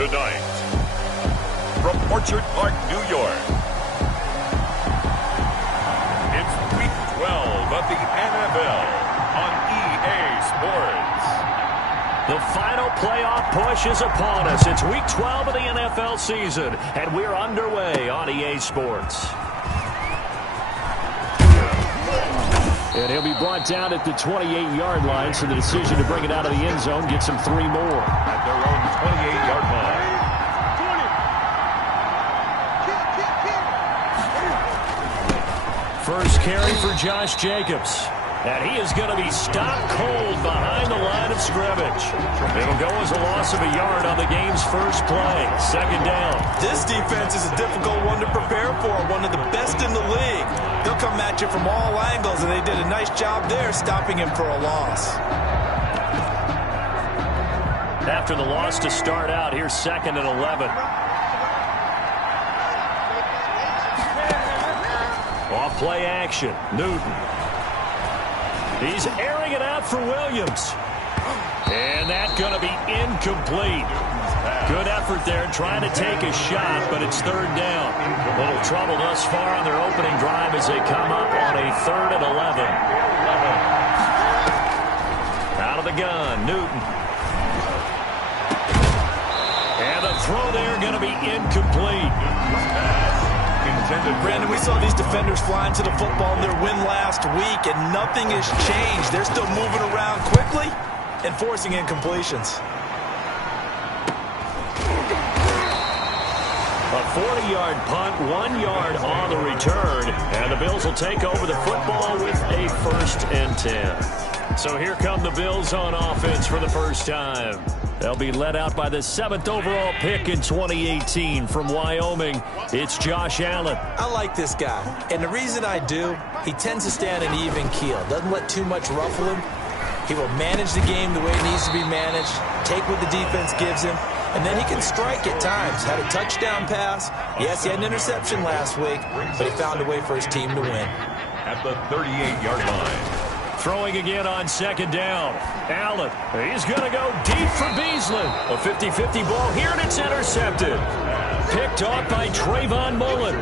Tonight, from Orchard Park, New York, it's Week 12 of the NFL on EA Sports. The final playoff push is upon us. It's Week 12 of the NFL season, and we're underway on EA Sports. And he'll be brought down at the 28-yard line, so the decision to bring it out of the end zone gets him 3 more. At their own 28-yard line. First carry for Josh Jacobs. And he is going to be stopped cold behind the line of scrimmage. It'll go as a loss of a yard on the game's first play. Second down. This defense is a difficult one to prepare for, one of the best in the league. They'll come at you from all angles, and they did a nice job there stopping him for a loss. After the loss to start out, here's 2nd and 11. Off play action. Newton. He's airing it out for Williams. And that's going to be incomplete. Good effort there trying to take a shot, but it's 3rd down. A little trouble thus far on their opening drive as they come up on a 3rd and 11. Out of the gun, Newton. And the throw there going to be incomplete. Brandon, we saw these defenders flying to the football in their win last week, and nothing has changed. They're still moving around quickly and forcing incompletions. A 40-yard punt, 1 yard on the return, and the Bills will take over the football with a 1st and 10. So here come the Bills on offense for the first time. They'll be led out by the 7th overall pick in 2018 from Wyoming. It's Josh Allen. I like this guy, and the reason I do, he tends to stay on an even keel. Doesn't let too much ruffle him. He will manage the game the way it needs to be managed, take what the defense gives him, and then he can strike at times. Had a touchdown pass. Yes, he had an interception last week, but he found a way for his team to win. At the 38-yard line. Throwing again on 2nd down. Allen, he's going to go deep for Beasley. A 50-50 ball here, and it's intercepted. Picked off by Trayvon Mullen.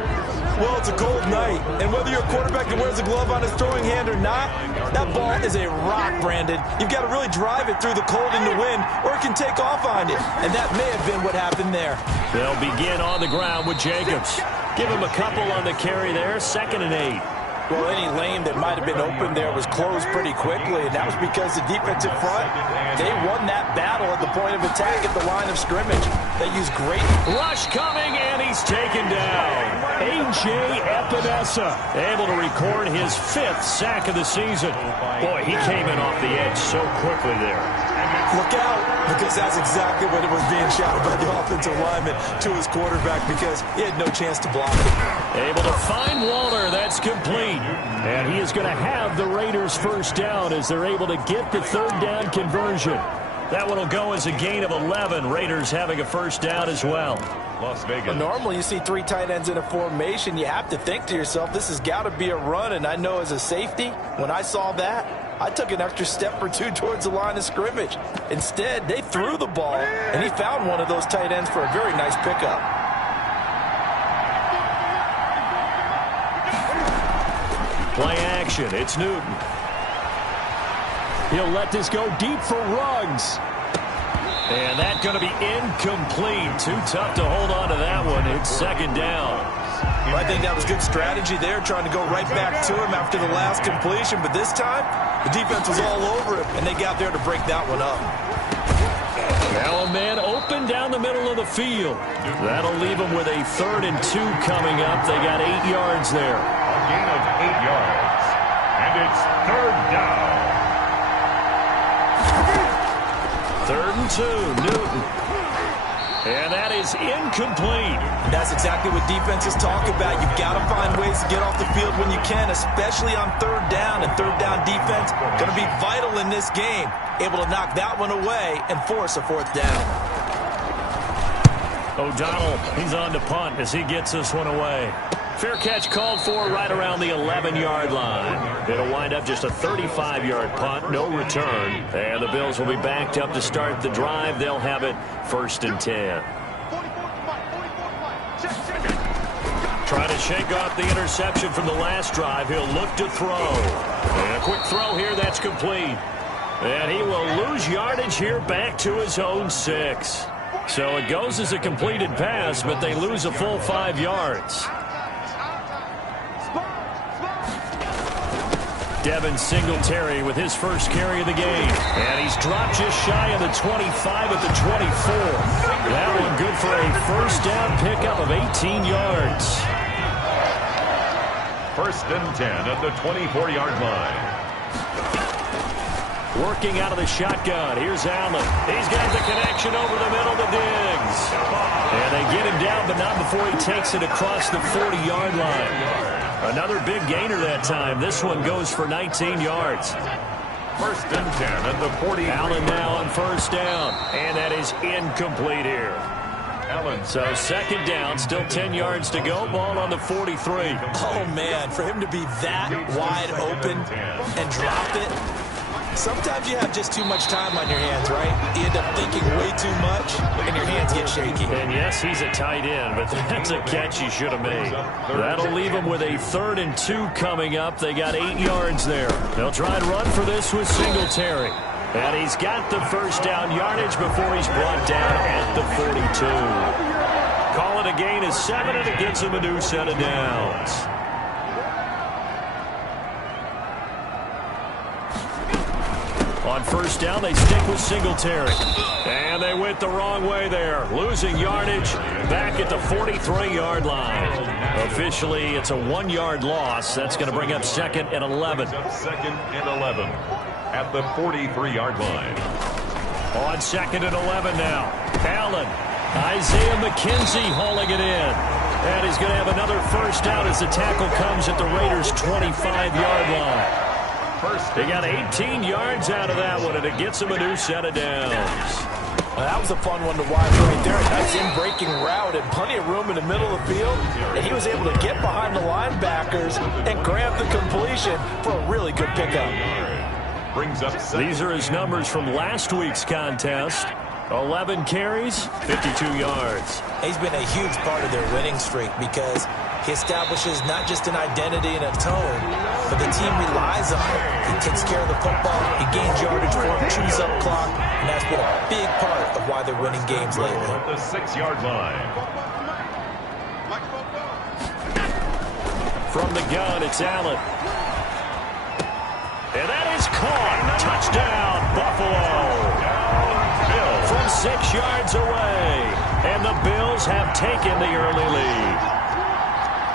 Well, it's a cold night, and whether you're a quarterback that wears a glove on his throwing hand or not, that ball is a rock, Brandon. You've got to really drive it through the cold and the wind, or it can take off on you, and that may have been what happened there. They'll begin on the ground with Jacobs. Give him a couple on the carry there, 2nd and 8. Well, any lane that might have been open there was closed pretty quickly, and that was because the defensive front, they won that battle at the point of attack at the line of scrimmage. They used great rush coming, and he's taken down. A.J. Epinesa able to record his 5th sack of the season. Boy, he came in off the edge so quickly there. Look out, because that's exactly what it was being shouted by the offensive lineman to his quarterback, because he had no chance to block it. Able to find Waller. That's complete. And he is going to have the Raiders' 1st down as they're able to get the 3rd down conversion. That one will go as a gain of 11. Raiders having a 1st down as well. Las Vegas. Well, normally you see 3 tight ends in a formation. You have to think to yourself, this has got to be a run. And I know as a safety, when I saw that, I took an extra step or 2 towards the line of scrimmage. Instead, they threw the ball, and he found one of those tight ends for a very nice pickup. Play action. It's Newton. He'll let this go deep for Ruggs. And that's going to be incomplete. Too tough to hold on to that one. It's 2nd down. I think that was good strategy there, trying to go right back to him after the last completion. But this time, the defense was all over him, and they got there to break that one up. Now a man open down the middle of the field. That'll leave them with a 3rd and 2 coming up. They got 8 yards there. A gain of 8 yards. And it's 3rd down. 3rd and 2, Newton. And that is incomplete. And that's exactly what defenses talk about. You've got to find ways to get off the field when you can, especially on 3rd down. And 3rd down defense going to be vital in this game. Able to knock that one away and force a 4th down. O'Donnell, he's on to punt as he gets this one away. Fair catch called for right around the 11-yard line. It'll wind up just a 35-yard punt, no return. And the Bills will be backed up to start the drive. They'll have it 1st and 10. to shake off the interception from the last drive. He'll look to throw. And a quick throw here, that's complete. And he will lose yardage here back to his own 6. So it goes as a completed pass, but they lose a full 5 yards. Devin Singletary with his first carry of the game. And he's dropped just shy of the 25 at the 24. That one good for a first down pickup of 18 yards. 1st and 10 at the 24-yard line. Working out of the shotgun. Here's Allen. He's got the connection over the middle to Diggs. And they get him down, but not before he takes it across the 40-yard line. Another big gainer that time. This one goes for 19 yards. 1st and 10 at the 40. Allen now on first down. And that is incomplete here. Allen. So 2nd down, still 10 yards to go. Ball on the 43. Oh, man, for him to be that wide open and drop it. Sometimes you have just too much time on your hands, right? You end up thinking way too much, and your hands get shaky. And yes, he's a tight end, but that's a catch he should have made. That'll leave him with a 3rd and 2 coming up. They got 8 yards there. They'll try and run for this with Singletary. And he's got the first down yardage before he's brought down at the 42. Call it a gain of 7, and it gets him a new set of downs. On first down, they stick with Singletary. And they went the wrong way there. Losing yardage back at the 43-yard line. Officially, it's a 1-yard loss. That's going to bring up 2nd and 11. 2nd and 11 at the 43-yard line. On 2nd and 11 now. Allen. Isaiah McKenzie hauling it in. And he's going to have another first down as the tackle comes at the Raiders' 25-yard line. They got 18 yards out of that one, and it gets them a new set of downs. Well, that was a fun one to watch right there. A nice in-breaking route and plenty of room in the middle of the field. And he was able to get behind the linebackers and grab the completion for a really good pickup. Brings up These are his numbers from last week's contest. 11 carries, 52 yards. He's been a huge part of their winning streak because he establishes not just an identity and a tone, but the team relies on him. He takes care of the football, he gains yardage for him, chews up clock, and that's been a big part of why they're winning games lately. At the 6-yard line. From the gun, it's Allen. And that is caught. Touchdown, Buffalo. From 6 yards away. And the Bills have taken the early lead.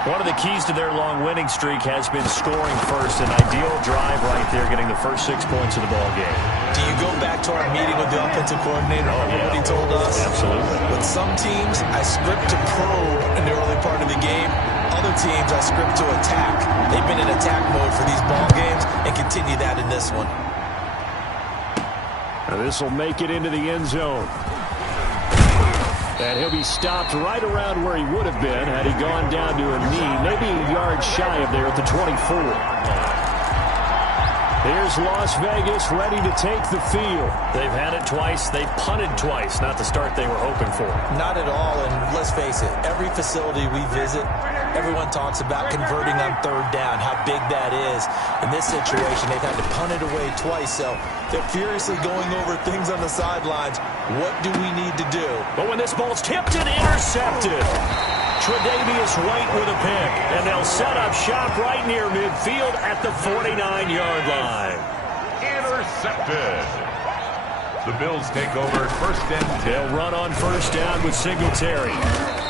One of the keys to their long winning streak has been scoring first. An ideal drive right there, getting the first 6 points of the ball game. Do you go back to our meeting with the offensive coordinator? Remember what he told us? Absolutely. With some teams, I script to probe in the early part of the game. Other teams, I script to attack. They've been in attack mode for these ball games and continue that in this one. Now this will make it into the end zone. And he'll be stopped right around where he would have been had he gone down to a knee, maybe a yard shy of there at the 24. Here's Las Vegas ready to take the field. They've had it twice. They've punted twice. Not the start they were hoping for. Not at all, and let's face it, every facility we visit, everyone talks about converting on 3rd down, how big that is. In this situation, they've had to punt it away twice, so they're furiously going over things on the sidelines. What do we need to do? But when this ball's tipped and intercepted, Tre'Davious White with a pick, and they'll set up shop right near midfield at the 49-yard line. Intercepted. The Bills take over 1st and 10. They'll run on first down with Singletary.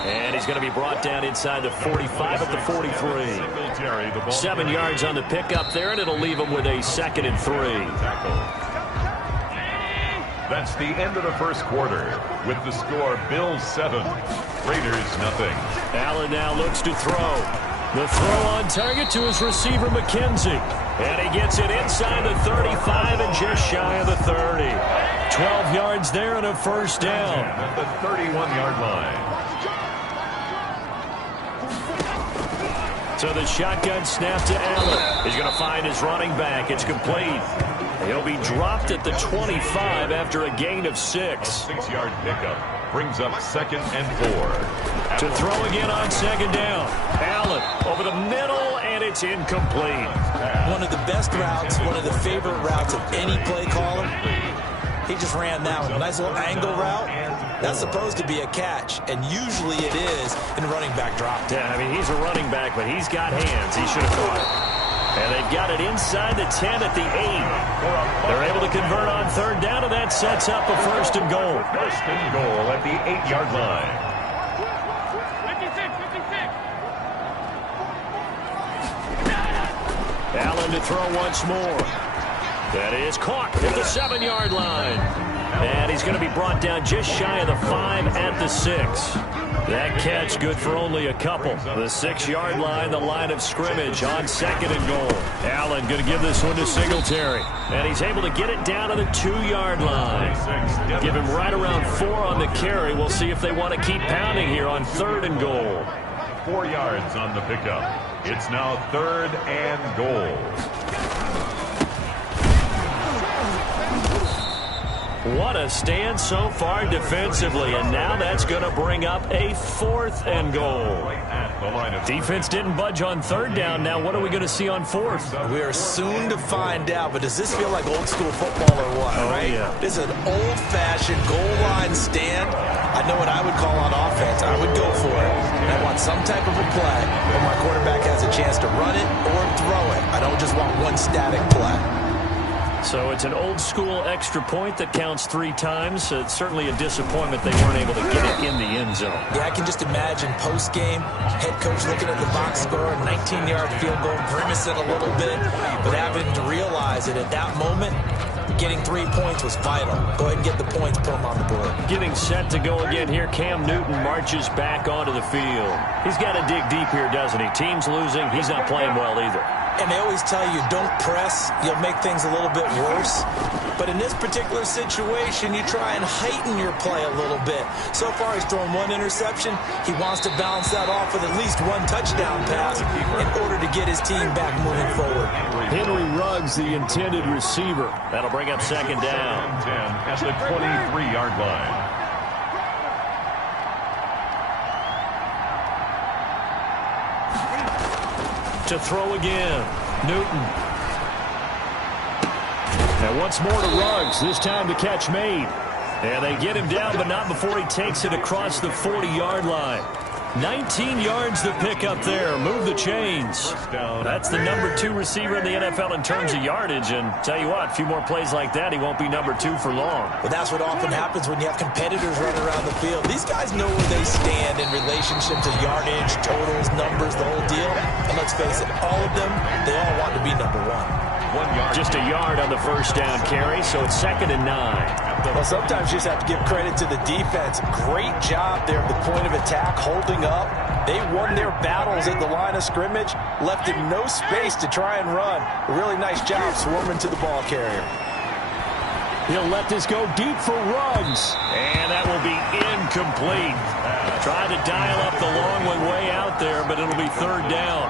And he's going to be brought down inside the 45 at the 43. 7 yards on the pickup there, and it'll leave him with a 2nd and 3. That's the end of the first quarter. With the score, Bills 7, Raiders nothing. Allen now looks to throw. The throw on target to his receiver, McKenzie. And he gets it inside the 35 and just shy of the 30. 12 yards there and a first down. At the 31-yard line. So the shotgun snap to Allen. He's going to find his running back. It's complete. He'll be dropped at the 25 after a gain of 6. A 6-yard pickup brings up 2nd and 4. To throw again on 2nd down. Allen Over the middle, and it's incomplete. One of the best routes, one of the favorite routes of any play caller. He just ran that one. A nice little angle route. That's supposed to be a catch, and usually it is in running back drop. Yeah, I mean, he's a running back, but he's got hands. He should have caught it. And they've got it inside the 10 at the 8. They're able to convert on third down, and that sets up a first and goal. First and goal at the 8-yard line. Allen to throw once more. That is caught at the 7-yard line. And he's going to be brought down just shy of the 5 at the 6. That catch good for only a couple. The 6-yard line, the line of scrimmage on second and goal. Allen going to give this one to Singletary. And he's able to get it down to the 2-yard line. Give him right around 4 on the carry. We'll see if they want to keep pounding here on third and goal. 4 yards on the pickup. It's now third and goal. What a stand so far defensively, and now that's going to bring up a fourth and goal. Defense didn't budge on third down. Now what are we going to see on fourth? We are soon to find out, but does this feel like old school football or what, right? Yeah. This is an old-fashioned goal line stand. I know what I would call on offense. I would go for it. I want some type of a play where my quarterback has a chance to run it or throw it. I don't just want one static play. So it's an old-school extra point that counts 3 times. It's certainly a disappointment they weren't able to get it in the end zone. Yeah, I can just imagine post-game, head coach looking at the box score, 19-yard field goal, grimacing a little bit, but having to realize that at that moment, getting 3 points was vital. Go ahead and get the points, put them on the board. Getting set to go again here, Cam Newton marches back onto the field. He's got to dig deep here, doesn't he? Team's losing. He's not playing well either. And they always tell you, don't press. You'll make things a little bit worse. But in this particular situation, you try and heighten your play a little bit. So far, he's thrown 1 interception. He wants to balance that off with at least 1 touchdown pass in order to get his team back moving forward. Henry Ruggs, the intended receiver. That'll bring up second down. 10 at the 23-yard line. To throw again, Newton. And once more to Ruggs, this time the catch made. And they get him down, but not before he takes it across the 40-yard line. 19 yards the pick up there. Move the chains. That's the number 2 receiver in the NFL in terms of yardage. And tell you what, a few more plays like that, he won't be number 2 for long. But that's what often happens when you have competitors running around the field. These guys know where they stand in relationship to yardage, totals, numbers, the whole deal. And let's face it, all of them, they all want to be number 1. 1 yard. Just a yard on the first down carry, so it's second and 9. Well, sometimes you just have to give credit to the defense. Great job there at the point of attack, holding up. They won their battles at the line of scrimmage, left him no space to try and run. A really nice job swarming to the ball carrier. He'll let this go deep for Ruggs. And that will be incomplete. Tried to dial up the long one way out there, but it'll be third down.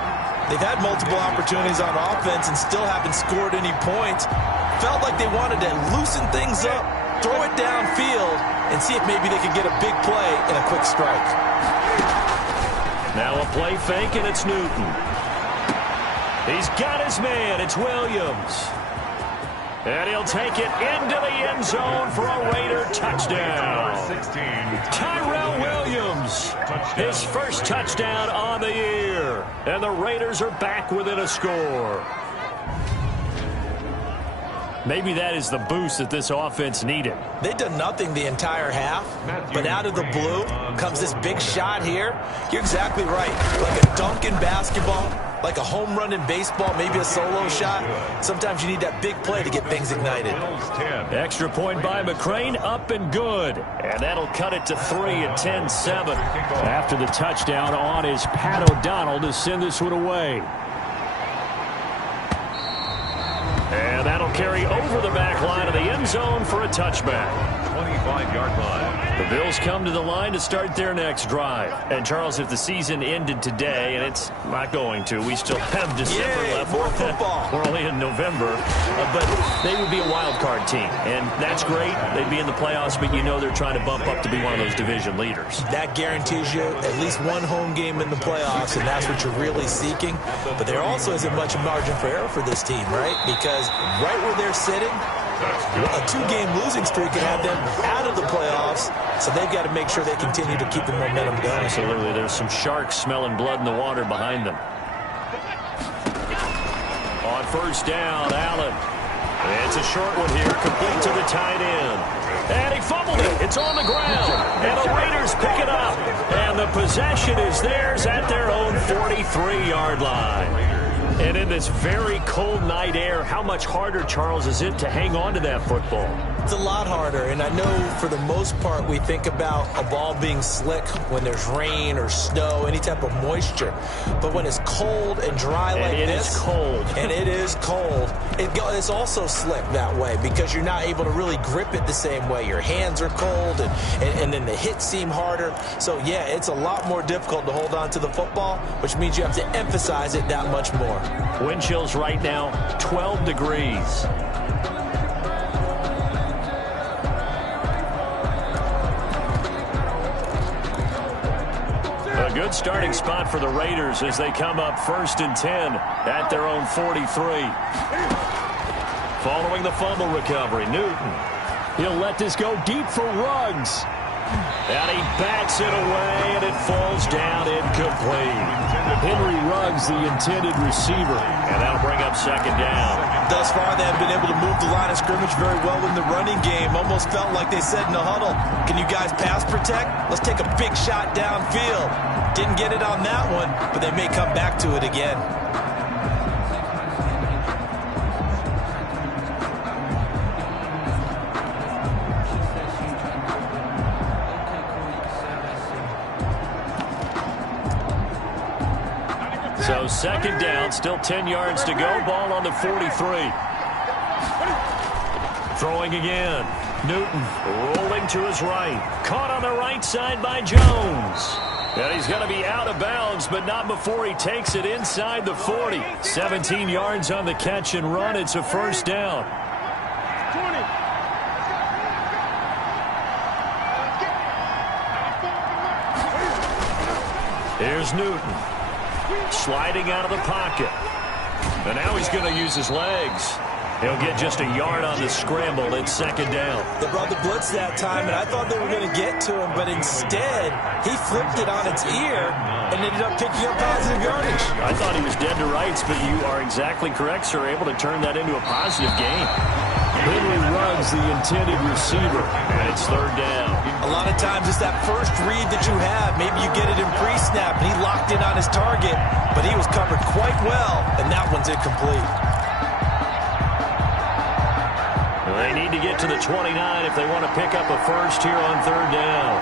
They've had multiple opportunities on offense and still haven't scored any points. Felt like they wanted to loosen things up, throw it downfield, and see if maybe they could get a big play and a quick strike. Now a play fake, and it's Newton. He's got his man. It's Williams. And he'll take it into the end zone for a Raider touchdown. 16. Tyrell Williams, his first touchdown on the year. And the Raiders are back within a score. Maybe that is the boost that this offense needed. They've done nothing the entire half, but out of the blue comes this big shot here. You're exactly right. Like a dunk in basketball, like a home run in baseball, maybe a solo shot. Sometimes you need that big play to get things ignited. Extra point by McCrane, up and good. And that'll cut it to 3 at 10-7. After the touchdown on is Pat O'Donnell to send this one away. And that'll carry over the back line of the end zone for a touchback. 25-yard line. The Bills come to the line to start their next drive. And, Charles, if the season ended today, and it's not going to, we still have December left. More football. We're only in November. But they would be a wild card team. And that's great. They'd be in the playoffs, but you know they're trying to bump up to be one of those division leaders. That guarantees you at least one home game in the playoffs, and that's what you're really seeking. But there also isn't much margin for error for this team, right? Because right where they're sitting, a 2-game losing streak could have them out of the playoffs, so they've got to make sure they continue to keep the momentum going. Absolutely. There's some sharks smelling blood in the water behind them. On first down, Allen. It's a short one here, complete to the tight end. And he fumbled it. It's on the ground. And the Raiders pick it up. And the possession is theirs at their own 43-yard line. And in this very cold night air, how much harder, Charles, is it to hang on to that football? It's a lot harder, and I know for the most part we think about a ball being slick when there's rain or snow, any type of moisture. But when it's cold and dry like this, it is cold. And it is cold, it's also slick that way because you're not able to really grip it the same way. Your hands are cold, and then the hits seem harder. So, yeah, it's a lot more difficult to hold on to the football, which means you have to emphasize it that much more. Wind chills right now, 12 degrees. A good starting spot for the Raiders as they come up 1st and 10 at their own 43. Following the fumble recovery, Newton. He'll let this go deep for Ruggs. And he bats it away, and it falls down incomplete. Henry Ruggs, the intended receiver, and that'll bring up 2nd down. Thus far, they have been able to move the line of scrimmage very well in the running game. Almost felt like they said in the huddle, can you guys pass protect? Let's take a big shot downfield. Didn't get it on that one, but they may come back to it again. So 2nd down, still 10 yards to go. Ball on the 43. Throwing again. Newton rolling to his right. Caught on the right side by Jones. And he's going to be out of bounds, but not before he takes it inside the 40. 17 yards on the catch and run. It's a 1st down. Here's Newton. Sliding out of the pocket. And now he's going to use his legs. He'll get just a yard on the scramble. It's 2nd down. They brought the blitz that time, and I thought they were going to get to him, but instead, he flipped it on its ear and ended up picking up positive yardage. I thought he was dead to rights, but you are exactly correct, sir. Able to turn that into a positive gain. Henry Ruggs, the intended receiver, and it's 3rd down. A lot of times it's that first read that you have. Maybe you get it in pre-snap, and he locked in on his target, but he was covered quite well, and that one's incomplete. They need to get to the 29 if they want to pick up a first here on 3rd down.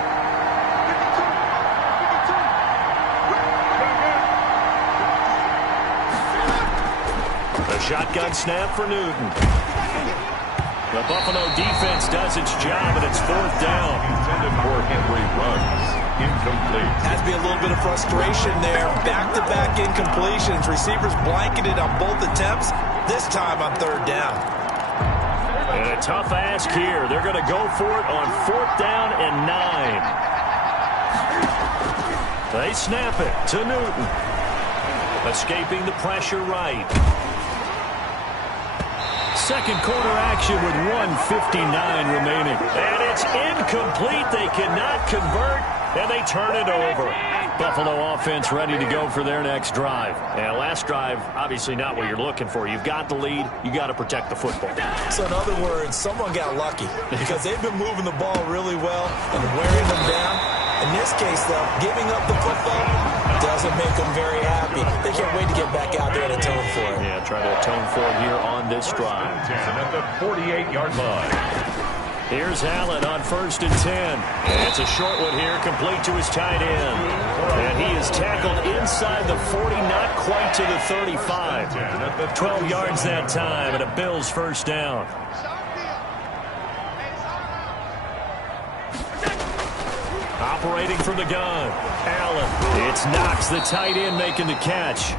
A shotgun snap for Newton. The Buffalo defense does its job, and it's 4th down. Intended for Henry Ruggs. Incomplete. Has to be a little bit of frustration there. Back-to-back incompletions. Receivers blanketed on both attempts, this time on 3rd down. And a tough ask here. They're going to go for it on 4th down and 9. They snap it to Newton. Escaping the pressure right. 2nd quarter action with 1:59 remaining. And it's incomplete. They cannot convert, and they turn it over. Buffalo offense ready to go for their next drive. And last drive, obviously not what you're looking for. You've got the lead. You got to protect the football. So in other words, someone got lucky because they've been moving the ball really well and wearing them down. In this case, though, giving up the football doesn't make them very happy. They can't wait to get back out there and atone for it. Yeah, try to atone for it here on this drive. At the 48-yard line. Here's Allen on 1st and 10. And it's a short one here, complete to his tight end. And he is tackled inside the 40, not quite to the 35. 12 yards that time, and a Bills 1st down. Operating from the gun, Allen. It's Knox, the tight end, making the catch.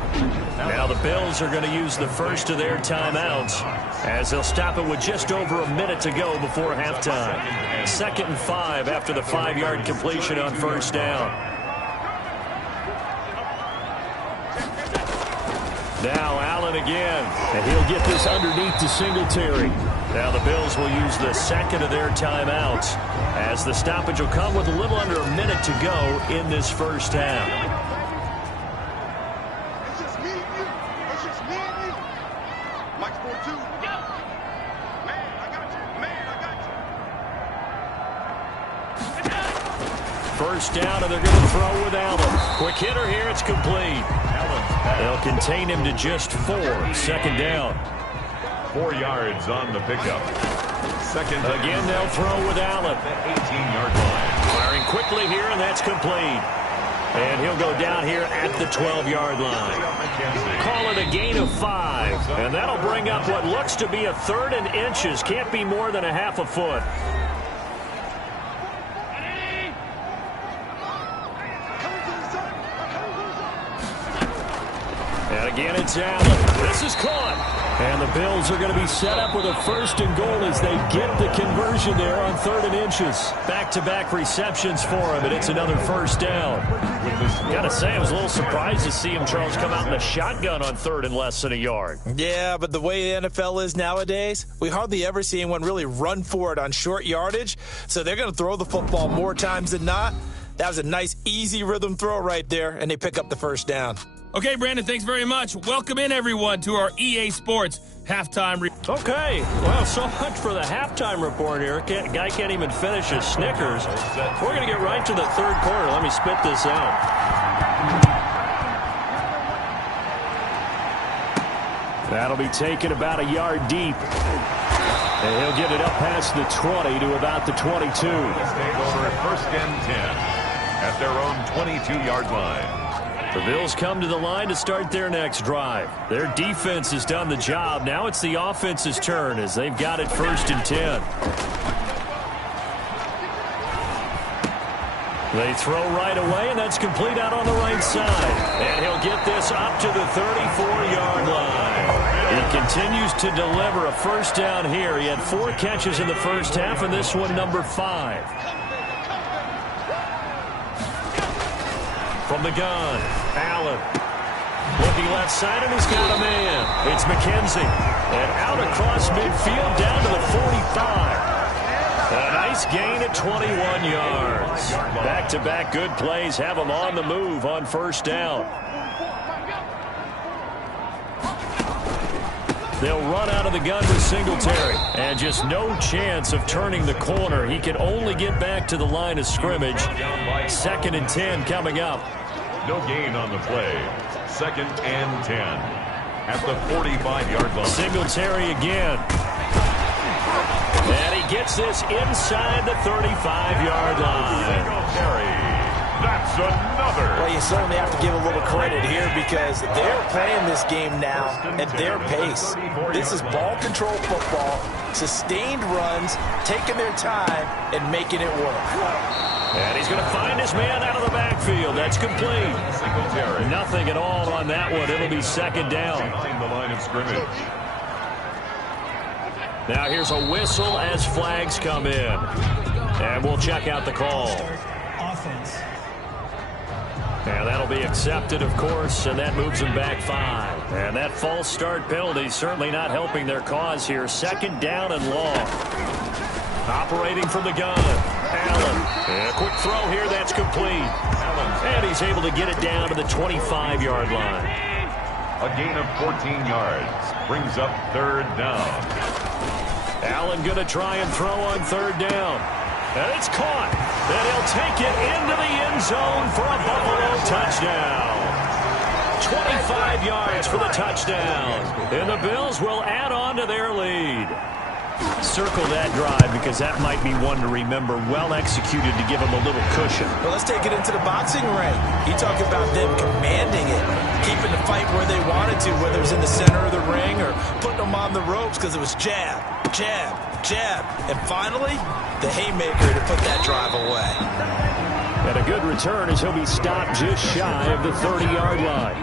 Now the Bills are going to use the first of their timeouts as they'll stop it with just over a minute to go before halftime. 2nd and 5 after the 5-yard completion on first down. Now Allen again, and he'll get this underneath to Singletary. Now the Bills will use the second of their timeouts as the stoppage will come with a little under a minute to go in this first half. First down, and they're going to throw with Allen. Quick hitter here, it's complete. They'll contain him to just 4. 2nd down. 4 yards on the pickup. Second. Again, they'll throw with Allen. 18-yard line. Firing quickly here, and that's complete. And he'll go down here at the 12-yard line. Call it a gain of 5. And that'll bring up what looks to be a 3rd and inches. Can't be more than a half a foot. And again, it's Allen. This is caught. And the Bills are going to be set up with a 1st and goal as they get the conversion there on 3rd and inches. Back-to-back receptions for him, and it's another first down. Got to say, I was a little surprised to see him, Charles, come out in the shotgun on 3rd and less than a yard. Yeah, but the way the NFL is nowadays, we hardly ever see anyone really run for it on short yardage. So they're going to throw the football more times than not. That was a nice, easy rhythm throw right there, and they pick up the first down. Okay, Brandon, thanks very much. Welcome in, everyone, to our EA Sports halftime. Okay, well, so much for the halftime report here. Guy can't even finish his Snickers. We're going to get right to the 3rd quarter. Let me spit this out. That'll be taken about a yard deep. And he'll get it up past the 20 to about the 22. Take over at 1st and 10 at their own 22-yard line. The Bills come to the line to start their next drive. Their defense has done the job. Now it's the offense's turn as they've got it 1st and 10. They throw right away, and that's complete out on the right side. And he'll get this up to the 34-yard line. He continues to deliver a first down here. He had 4 catches in the first half, and this one number 5. From the gun, Allen. Looking left side, and he's got a man. It's McKenzie. And out across midfield, down to the 45. A nice gain at 21 yards. Back-to-back good plays have him on the move on first down. They'll run out of the gun with Singletary. And just no chance of turning the corner. He can only get back to the line of scrimmage. 2nd and 10 coming up. No gain on the play. 2nd and 10 at the 45-yard line. Singletary again. And he gets this inside the 35-yard line. Singletary. That's another. Well, you certainly have to give a little credit here because they're playing this game now at their pace. This is ball control football, sustained runs, taking their time, and making it work. And he's going to find his man out of the backfield. That's complete. Singletary. Nothing at all on that one. It'll be 2nd down. Behind the line of scrimmage. Now here's a whistle as flags come in. And we'll check out the call. Offense. And that'll be accepted, of course, and that moves them back 5. And that false start penalty certainly not helping their cause here. 2nd down and long. Operating from the gun, Allen. And a quick throw here, that's complete. And he's able to get it down to the 25-yard line. A gain of 14 yards brings up 3rd down. Allen going to try and throw on 3rd down. And it's caught. And he'll take it into the end zone for a Buffalo touchdown. 25 yards for the touchdown. And the Bills will add on to their lead. Circle that drive because that might be one to remember. Well executed to give them a little cushion. Well, let's take it into the boxing ring. You talk about them commanding it, keeping the fight where they wanted to, whether it was in the center of the ring or putting them on the ropes because it was jab, jab, jab. And finally, the haymaker to put that drive away. And a good return as he'll be stopped just shy of the 30-yard line.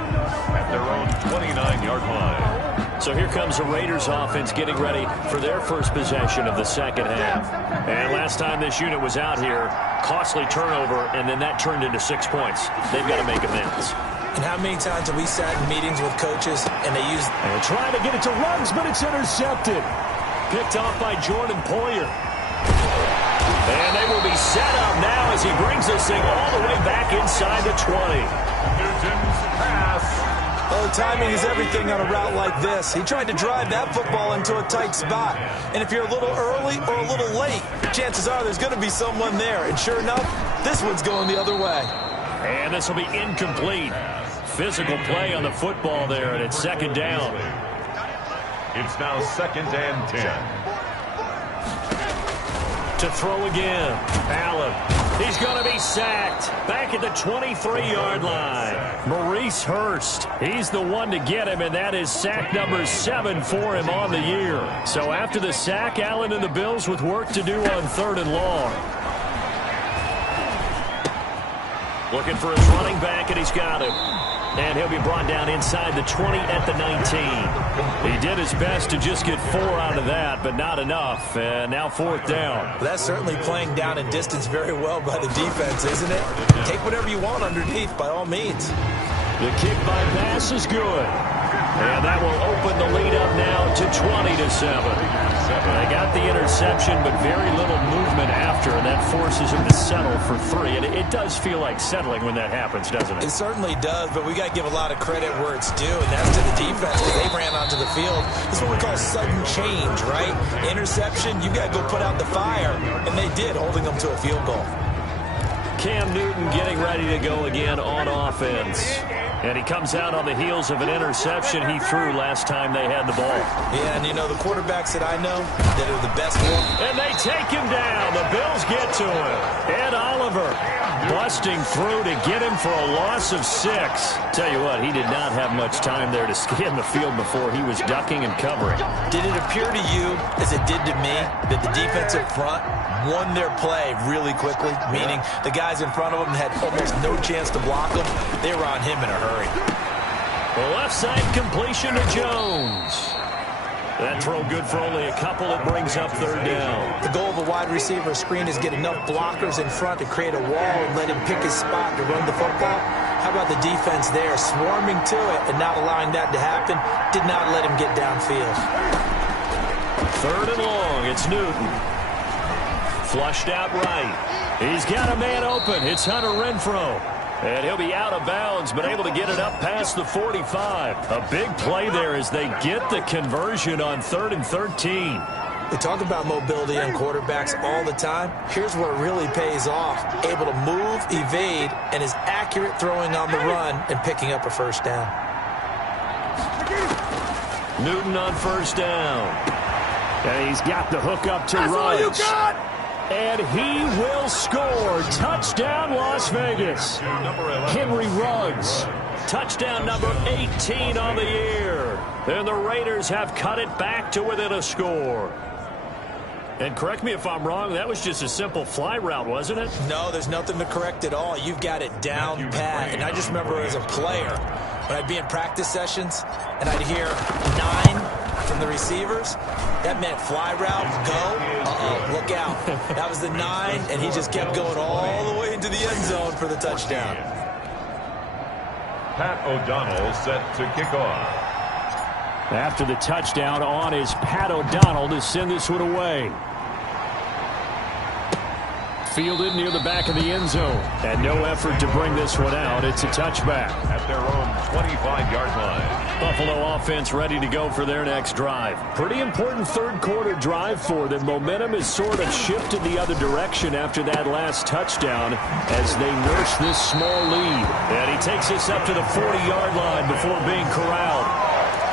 At their own 29-yard line. So here comes the Raiders offense getting ready for their first possession of the second half. And last time this unit was out here, costly turnover, and then that turned into 6 points. They've got to make amends. And how many times have we sat in meetings with coaches and they use... And trying to get it to Ruggs, but it's intercepted. Picked off by Jordan Poyer. And they will be set up now as he brings this thing all the way back inside the 20. Newton's pass. Oh, timing is everything on a route like this. He tried to drive that football into a tight spot. And if you're a little early or a little late, chances are there's going to be someone there. And sure enough, this one's going the other way. And this will be incomplete. Physical play on the football there, and it's second down. It's now 2nd and 10. To throw again, Allen. He's going to be sacked. Back at the 23-yard line. Maurice Hurst. He's the one to get him, and that is sack number 7 for him on the year. So after the sack, Allen and the Bills with work to do on 3rd and long. Looking for his running back, and he's got him. And he'll be brought down inside the 20 at the 19. He did his best to just get 4 out of that, but not enough. And now 4th down. Well, that's certainly playing down and distance very well by the defense, isn't it? Take whatever you want underneath, by all means. The kick by pass is good. And that will open the lead up now to 20-7. They got the interception, but very little movement after, and that forces him to settle for 3. And it does feel like settling when that happens, doesn't it? It certainly does, but we got to give a lot of credit where it's due, and that's to the defense because they ran onto the field. This is what we call sudden change, right? Interception, you got to go put out the fire, and they did, holding them to a field goal. Cam Newton getting ready to go again on offense. And he comes out on the heels of an interception he threw last time they had the ball. Yeah, and you know, the quarterbacks that I know that are the best ones. And they take him down. The Bills get to him. Ed Oliver busting through to get him for a loss of 6. Tell you what, he did not have much time there to scan the field before he was ducking and covering. Did it appear to you, as it did to me, that the defensive front won their play really quickly? Meaning the guys in front of them had almost no chance to block them. They were on him in a hurry. The left side completion to Jones. That throw good for only a couple. It brings up 3rd down. The goal of a wide receiver screen is get enough blockers in front to create a wall and let him pick his spot to run the football. How about the defense there, swarming to it and not allowing that to happen? Did not let him get downfield. 3rd and long. It's Newton. Flushed out right. He's got a man open. It's Hunter Renfrow. And he'll be out of bounds, but able to get it up past the 45. A big play there as they get the conversion on 3rd and 13. We talk about mobility on quarterbacks all the time. Here's where it really pays off. Able to move, evade, and is accurate throwing on the run and picking up a 1st down. Newton on 1st down. And he's got the hook up to Ruggs. And he will score. Touchdown, Las Vegas. Henry Ruggs. Touchdown number 18 on the year. And the Raiders have cut it back to within a score. And correct me if I'm wrong, that was just a simple fly route, wasn't it? No, there's nothing to correct at all. You've got it down pat. And I just remember as a player, when I'd be in practice sessions and I'd hear 9 from the receivers, that meant fly route, go, look out. That was the 9, and he just kept going all the way into the end zone for the touchdown. Pat O'Donnell set to kick off. After the touchdown, on is Pat O'Donnell to send this one away. Fielded near the back of the end zone. And no effort to bring this one out. It's a touchback. At their own 25-yard line. Buffalo offense ready to go for their next drive. Pretty important 3rd quarter drive for them. Momentum is sort of shifted the other direction after that last touchdown as they nurse this small lead. And he takes this up to the 40-yard line before being corralled.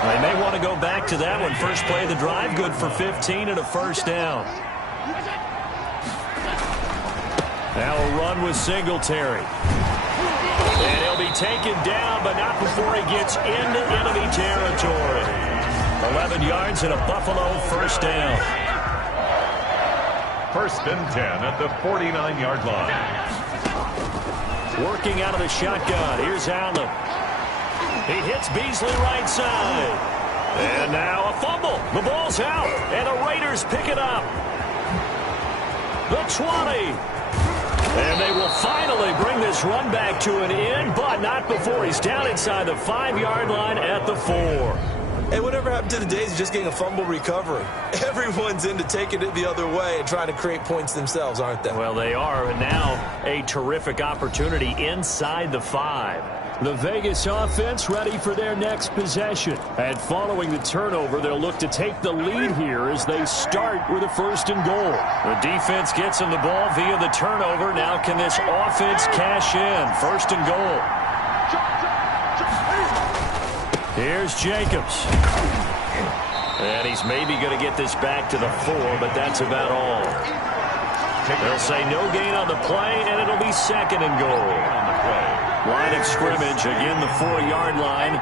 They may want to go back to that one. First play of the drive, good for 15 and a 1st down. Now a run with Singletary. And he'll be taken down, but not before he gets into enemy territory. 11 yards and a Buffalo 1st down. 1st and 10 at the 49-yard line. Working out of the shotgun. Here's Allen. He hits Beasley right side. And now a fumble. The ball's out. And the Raiders pick it up. The 20. And they will finally bring this run back to an end, but not before he's down inside the 5-yard line at the 4. Hey, whatever happened to the days of just getting a fumble recovery? Everyone's into taking it the other way and trying to create points themselves, aren't they? Well, they are, and now a terrific opportunity inside the 5. The Vegas offense ready for their next possession. And following the turnover, they'll look to take the lead here as they start with a 1st and goal. The defense gets them the ball via the turnover. Now can this offense cash in? 1st and goal. Here's Jacobs. And he's maybe going to get this back to the 4, but that's about all. They'll say no gain on the play, and it'll be 2nd and goal. Line of scrimmage, again the 4-yard line,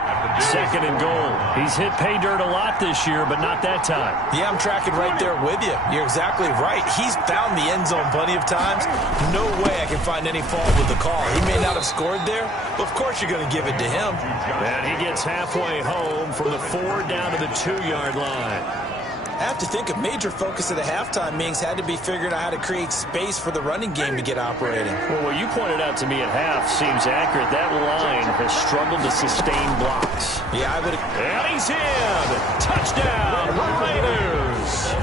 2nd and goal. He's hit pay dirt a lot this year, but not that time. Yeah, I'm tracking right there with you. You're exactly right. He's found the end zone plenty of times. No way I can find any fault with the call. He may not have scored there, but of course you're going to give it to him. And he gets halfway home from the 4 down to the 2-yard line. I have to think a major focus of the halftime meetings had to be figuring out how to create space for the running game to get operating. Well, what you pointed out to me at half seems accurate. That line has struggled to sustain blocks. Yeah, I would. And he's in. Touchdown, Raiders.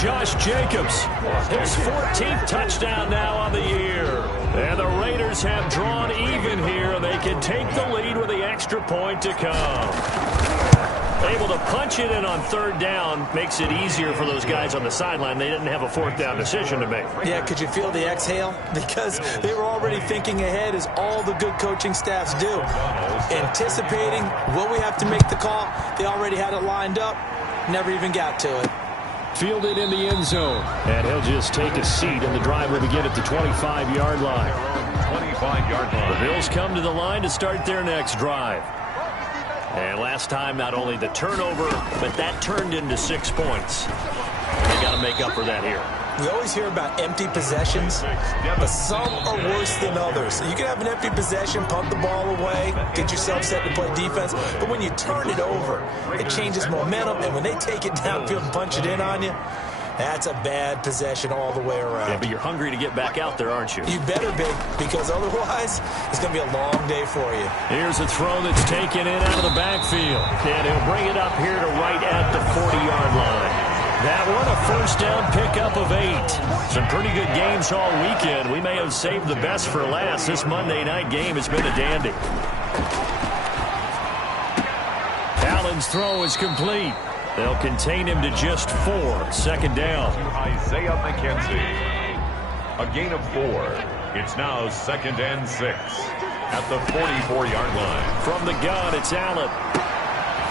Josh Jacobs, his 14th touchdown now on the year. And the Raiders have drawn even here. They can take the lead with the extra point to come. Able to punch it in on 3rd down makes it easier for those guys on the sideline. They didn't have a 4th down decision to make. Yeah, could you feel the exhale? Because they were already thinking ahead, as all the good coaching staffs do. Anticipating, will we have to make the call? They already had it lined up. Never even got to it. Fielded in the end zone. And he'll just take a seat, and the drive will begin at the 25-yard line. 25-yard line. The Bills come to the line to start their next drive. And last time, not only the turnover, but that turned into 6 points. They got to make up for that here. We always hear about empty possessions, but some are worse than others. You can have an empty possession, punt the ball away, get yourself set to play defense, but when you turn it over, it changes momentum, and when they take it downfield and punch it in on you, that's a bad possession all the way around. Yeah, but you're hungry to get back out there, aren't you? You better be, because otherwise, it's going to be a long day for you. Here's a throw that's taken in out of the backfield. And he'll bring it up here to right at the 40-yard line. That one, a 1st down pickup of 8. Some pretty good games all weekend. We may have saved the best for last. This Monday night game has been a dandy. Allen's throw is complete. They'll contain him to just 4. 2nd down. Isaiah McKenzie. A gain of 4. It's now 2nd and 6 at the 44-yard line. From the gun, it's Allen.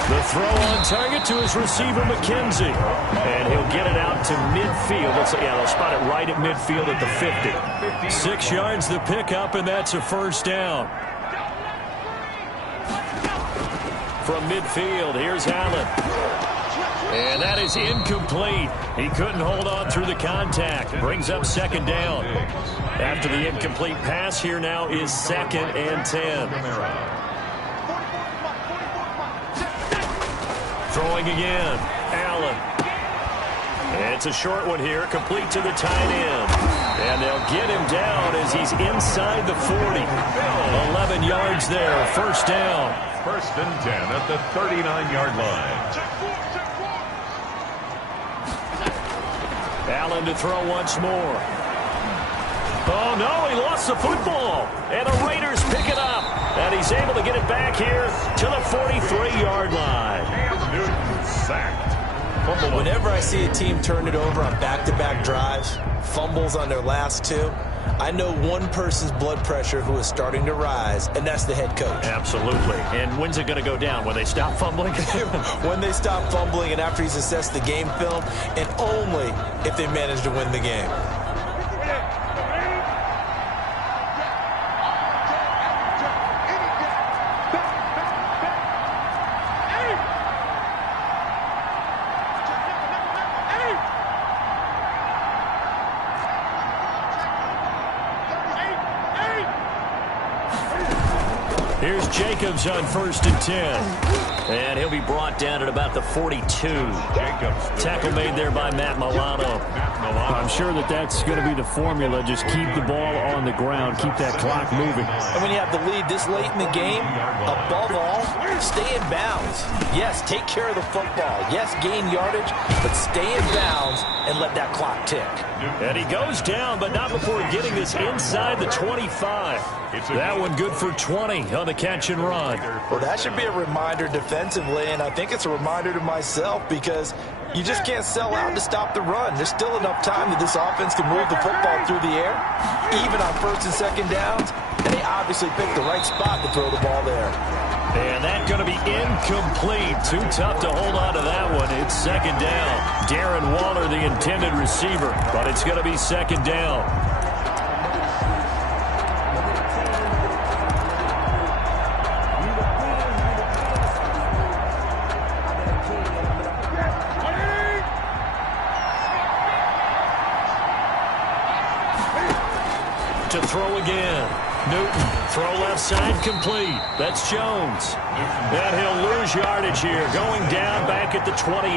The throw on target to his receiver, McKenzie. And he'll get it out to midfield. They'll spot it right at midfield at the 50. 6 yards the pickup, and that's a 1st down. From midfield, here's Allen. And that is incomplete. He couldn't hold on through the contact. Brings up 2nd down. After the incomplete pass, here now is 2nd and 10. Throwing again. Allen. And it's a short one here, complete to the tight end. And they'll get him down as he's inside the 40. 11 yards there, 1st down. 1st and 10 at the 39-yard line. Allen to throw once more. Oh, no, he lost the football. And the Raiders pick it up. And he's able to get it back here to the 43-yard line. Newton sacked. Whenever I see a team turn it over on back-to-back drives, fumbles on their last 2, I know one person's blood pressure who is starting to rise, and that's the head coach. Absolutely. And when's it going to go down? When they stop fumbling? When they stop fumbling and after he's assessed the game film, and only if they manage to win the game. Here's Jacobs on 1st and 10. And he'll be brought down at about the 42. Jacobs. Tackle made there by Matt Milano. I'm sure that's going to be the formula. Just keep the ball on the ground. Keep that clock moving. And when you have the lead this late in the game, above all, stay in bounds. Yes, take care of the football. Yes, gain yardage, but stay in bounds and let that clock tick. And he goes down, but not before getting this inside the 25. That one good for 20 on the catch and run. Well, that should be a reminder defensively, and I think it's a reminder to myself because you just can't sell out to stop the run. There's still enough time that this offense can move the football through the air, even on 1st and 2nd downs, and they obviously picked the right spot to throw the ball there. And that's going to be incomplete. Too tough to hold on to that one. It's 2nd down. Darren Waller, the intended receiver, but it's going to be 2nd down. To throw again. Newton, throw left side, complete. That's Jones. And he'll lose yardage here, going down back at the 28.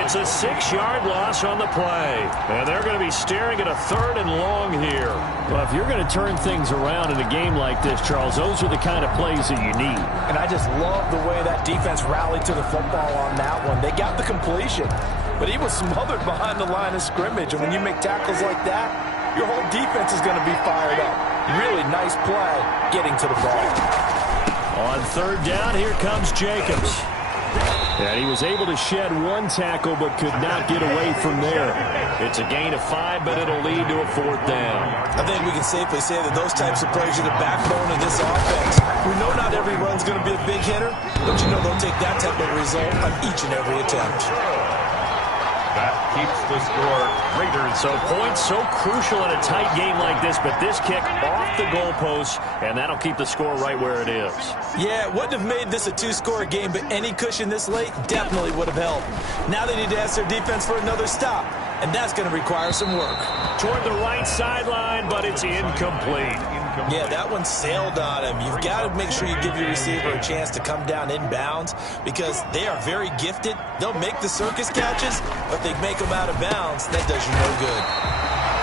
It's a 6-yard loss on the play. And they're going to be staring at a 3rd and long here. Well, if you're going to turn things around in a game like this, Charles, those are the kind of plays that you need. And I just love the way that defense rallied to the football on that one. They got the completion, but he was smothered behind the line of scrimmage. And when you make tackles like that, your whole defense is going to be fired up. Really nice play getting to the ball. On 3rd down, here comes Jacobs. And he was able to shed 1 tackle but could not get away from there. It's a gain of 5, but it'll lead to a 4th down. I think we can safely say that those types of plays are the backbone of this offense. We know not every run's going to be a big hitter, but you know they'll take that type of result on each and every attempt. That keeps the score. Raiders. So points so crucial in a tight game like this, but this kick off the goalpost, and that'll keep the score right where it is. Yeah, it wouldn't have made this a 2-score game, but any cushion this late definitely would have helped. Now they need to ask their defense for another stop, and that's going to require some work. Toward the right sideline, but it's incomplete. Yeah, that one sailed on him. You've got to make sure you give your receiver a chance to come down inbounds because they are very gifted. They'll make the circus catches, but they make them out of bounds. That does you no good.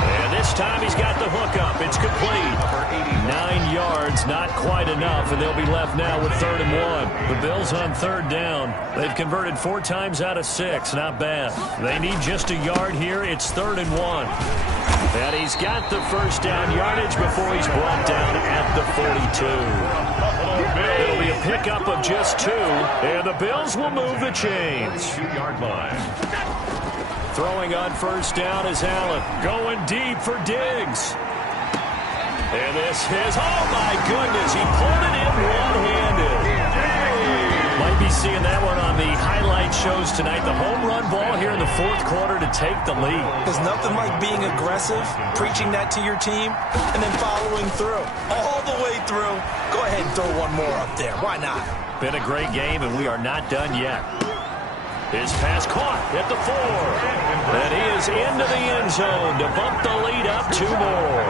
And this time he's got the hook up. It's complete. 9 yards, not quite enough, and they'll be left now with 3rd and 1. The Bills on 3rd down. They've converted 4 times out of 6. Not bad. They need just a yard here. It's 3rd and 1. And he's got the 1st down yardage before he's brought down at the 42. It'll be a pickup of just 2, and the Bills will move the chains. 2-yard line. Throwing on 1st down is Allen. Going deep for Diggs. And this is, oh my goodness, he pulled it in one-handed. Might be seeing that one on the highlight shows tonight. The home run ball here in the 4th quarter to take the lead. There's nothing like being aggressive, preaching that to your team, and then following through. All the way through. Go ahead and throw one more up there. Why not? Been a great game, and we are not done yet. His pass caught at the 4. And he is into the end zone to bump the lead up 2 more.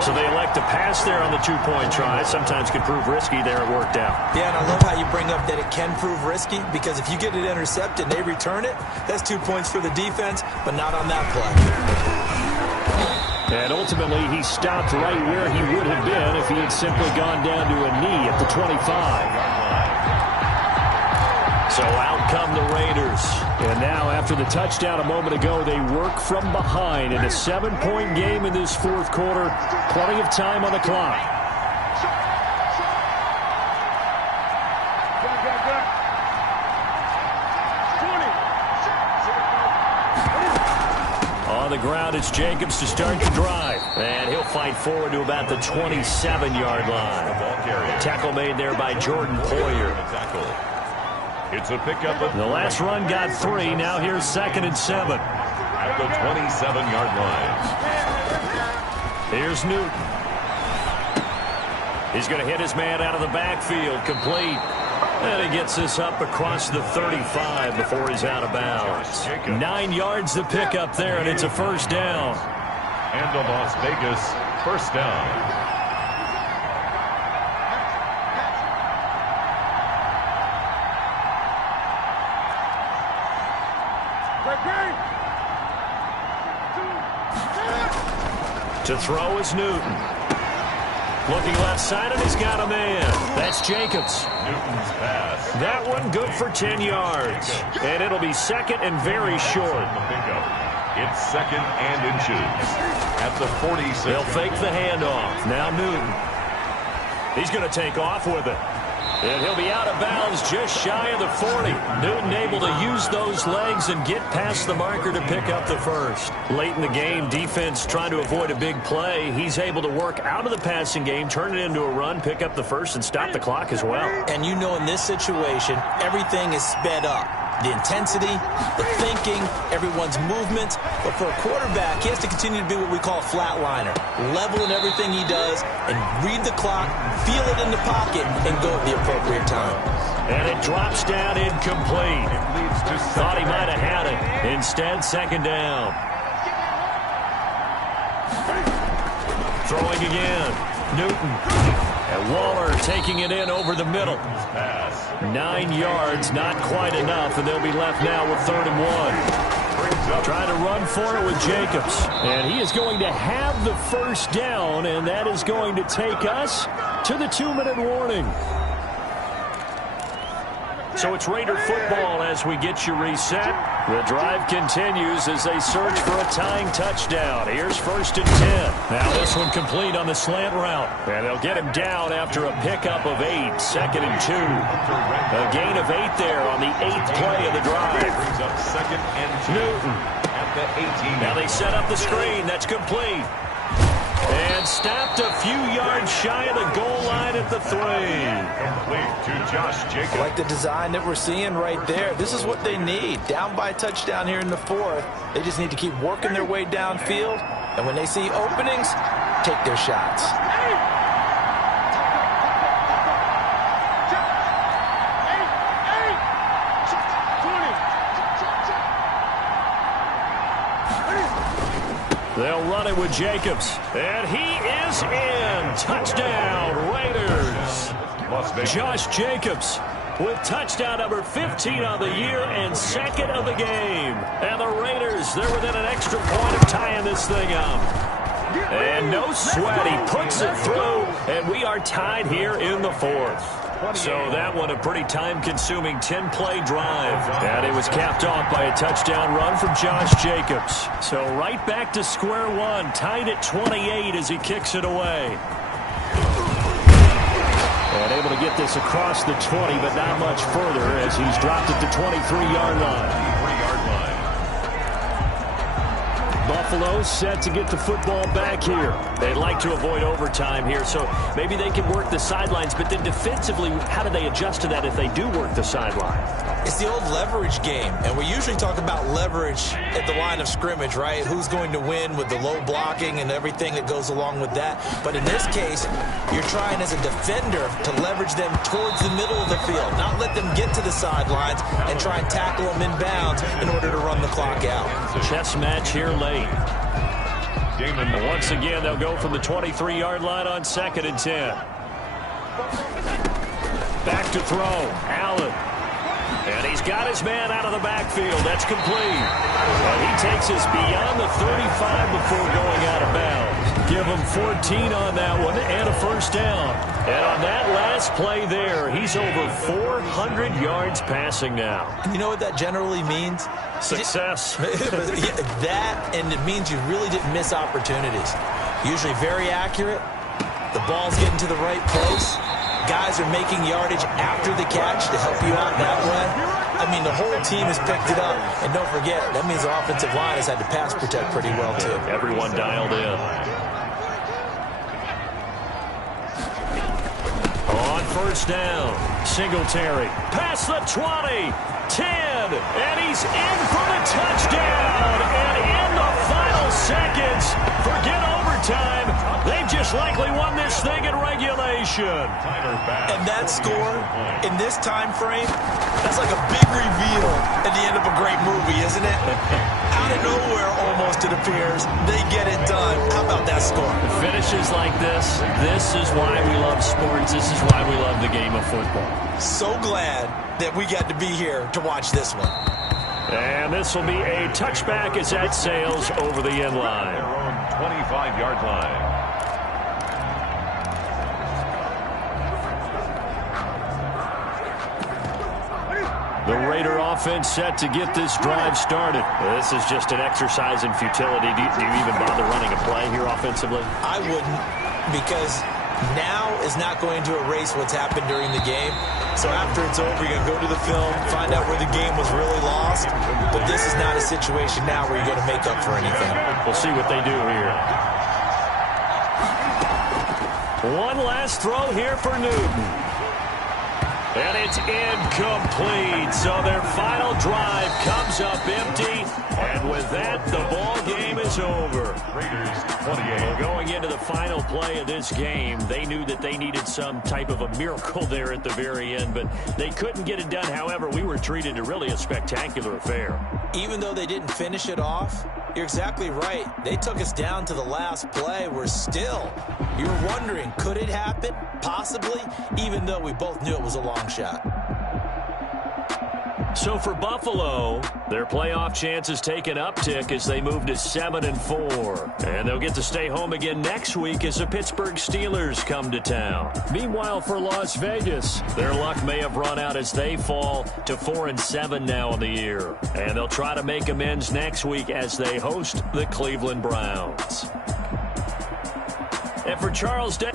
So they elect to pass there on the 2-point try. Sometimes can prove risky. There it worked out. Yeah, and I love how you bring up that it can prove risky because if you get it intercepted and they return it, that's 2 points for the defense, but not on that play. And ultimately, he stopped right where he would have been if he had simply gone down to a knee at the 25. So out come the Raiders. And now, after the touchdown a moment ago, they work from behind in a 7-point game in this 4th quarter. Plenty of time on the clock. On the ground, it's Jacobs to start the drive. And he'll fight forward to about the 27-yard line. Tackle made there by Jordan Poyer. It's a pickup of the last run got 3. Now here's 2nd and 7. At the 27-yard line. Here's Newton. He's going to hit his man out of the backfield. Complete. And he gets this up across the 35 before he's out of bounds. 9 yards to pick up there, and it's a 1st down. And the Las Vegas 1st down. To throw is Newton. Looking left side, and he's got a man. That's Jacobs. Newton's pass. That one good for 10 yards. And it'll be second and very short. The pickup. It's second and inches. At the 46. They'll fake the handoff. Now Newton. He's going to take off with it. And he'll be out of bounds just shy of the 40. Newton able to use those legs and get past the marker to pick up the first. Late in the game, defense trying to avoid a big play. He's able to work out of the passing game, turn it into a run, pick up the first, and stop the clock as well. And you know in this situation, everything is sped up. The intensity, the thinking, everyone's movement. But for a quarterback, he has to continue to be what we call a flatliner. Level in everything he does and read the clock, feel it in the pocket, and go at the appropriate time. And it drops down incomplete. Thought he might have had it. Instead, second down. Throwing again. Newton. And Waller taking it in over the middle. 9 yards, not quite enough, and they'll be left now with 3rd and 1. Trying to run for it with Jacobs. And he is going to have the first down, and that is going to take us to the 2-minute warning. So it's Raider football as we get you reset. The drive continues as they search for a tying touchdown. Here's 1st and 10. Now this one complete on the slant route. And they'll get him down after a pickup of 8. 2nd and 2. A gain of 8 there on the 8th play of the drive. Brings up 2nd and 2. Newton. At the 18. Now they set up the screen. That's complete. And stopped a few yards shy of the goal line at the 3. Complete to Josh Jacobs. I like the design that we're seeing right there. This is what they need. Down by a touchdown here in the 4th. They just need to keep working their way downfield. And when they see openings, take their shots. They'll run it with Jacobs. And he is in. Touchdown, Raiders. Josh Jacobs with touchdown number 15 on the year and 2nd of the game. And the Raiders, they're within an extra point of tying this thing up. And no sweat. He puts it through, and we are tied here in the 4th. So that one a pretty time-consuming 10-play drive. And it was capped off by a touchdown run from Josh Jacobs. So right back to square one, tied at 28 as he kicks it away. And able to get this across the 20, but not much further as he's dropped at the 23-yard line. Buffalo set to get the football back here. They'd like to avoid overtime here, so maybe they can work the sidelines, but then defensively, how do they adjust to that if they do work the sideline? It's the old leverage game, and we usually talk about leverage at the line of scrimmage, right? Who's going to win with the low blocking and everything that goes along with that. But in this case, you're trying as a defender to leverage them towards the middle of the field, not let them get to the sidelines and try and tackle them in bounds in order to run the clock out. Chess match here late. And once again, they'll go from the 23-yard line on 2nd and 10. Back to throw. Allen. And he's got his man out of the backfield. That's complete. And he takes us beyond the 35 before going out of bounds. Give him 14 on that one and a first down. And on that last play there, he's over 400 yards passing now. And you know what that generally means? Success. That, and it means you really didn't miss opportunities. Usually very accurate. The ball's getting to the right place. Guys are making yardage after the catch to help you out that way. I mean, the whole team has picked it up. And don't forget, that means the offensive line has had to pass protect pretty well, too. Everyone dialed in. On first down, Singletary. Past the 20, 10, and he's in for the touchdown. And in the final seconds, forget overtime. They've just likely won this thing in regulation. And that score in this time frame, that's like a big reveal at the end of a great movie, isn't it? Out of nowhere, almost, it appears, they get it done. How about that score? Finishes like this is why we love sports. This is why we love the game of football. So glad that we got to be here to watch this one. And this will be a touchback as that sails over the end line. 25-yard line. The Raider offense set to get this drive started. This is just an exercise in futility. Do you even bother running a play here offensively? I wouldn't, because now is not going to erase what's happened during the game. So after it's over, you're going to go to the film, find out where the game was really lost. But this is not a situation now where you're going to make up for anything. We'll see what they do here. One last throw here for Newton. And it's incomplete. So their final drive comes up empty. And with that, the ball game is over. Raiders 28. Going into the final play of this game, they knew that they needed some type of a miracle there at the very end, but they couldn't get it done. However, we were treated to really a spectacular affair. Even though they didn't finish it off, you're exactly right. They took us down to the last play. You're wondering, could it happen? Possibly, even though we both knew it was a long shot. So for Buffalo, their playoff chances take an uptick as they move to 7-4. And they'll get to stay home again next week as the Pittsburgh Steelers come to town. Meanwhile, for Las Vegas, their luck may have run out as they fall to 4-7 now in the year. And they'll try to make amends next week as they host the Cleveland Browns. And for Charles Day...